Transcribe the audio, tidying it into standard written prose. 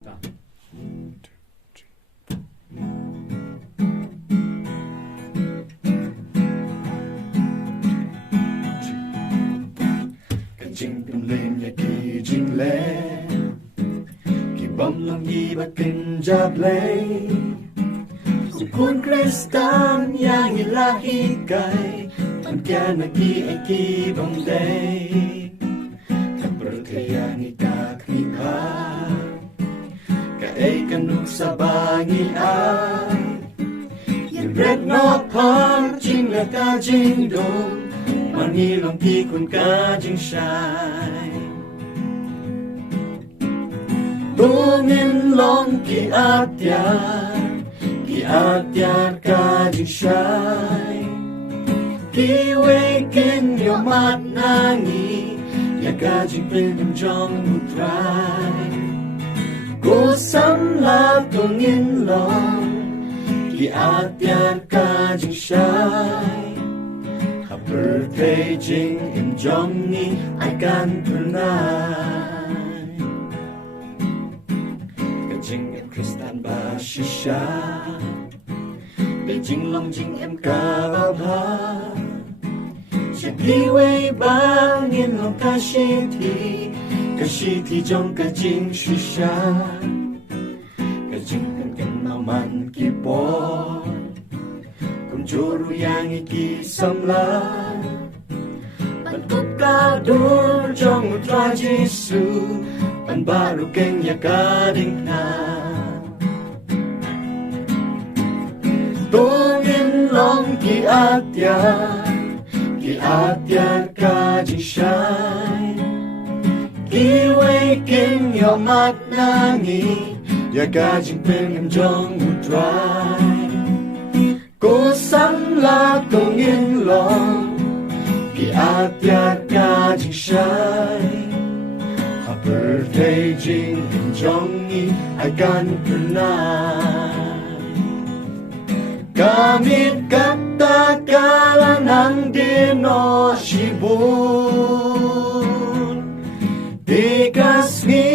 Stop. Chinh tung lên nhà kỳ chinh lệ kỳ bom lòng y bạc kinh giáp lệ cuốn kristan yang ilahi kai tan kia na ki ai ki bom day kapercayaan ika kika ka ai kanuk sa bangi ai yung red no par ching la ka jing dongมันมีลมที่คุณกาจึงใช้ตัวเงินลมที่อาจยากาจึงใช้ที่เวกินยอมัดนางีอยากาจึงเป็นคำจองมุตรายกูสำลับตัวเงินลมที่อาจยากาจึงใช้Berpejing in Johnny akan pernah Kajing em Kristan Bashisha Beijing Longjing em Kababha Jadi wei bangin long Kashiti Jong Kajing Shisha Kajing em Kenauman Kipor Juru yang iki samla Bentuk kadur jong utra Jesu Pan baru keng ya kading na Tungin long ki atya kajing shine Ki wei keng ya mat nangi Ya kajing pengem jong utrai Cô sắm lá công yên lòng Ki atya ka jing shai A birthday jing in jongi akan pernah Kamit kata kala ng dino shibun Di kasmi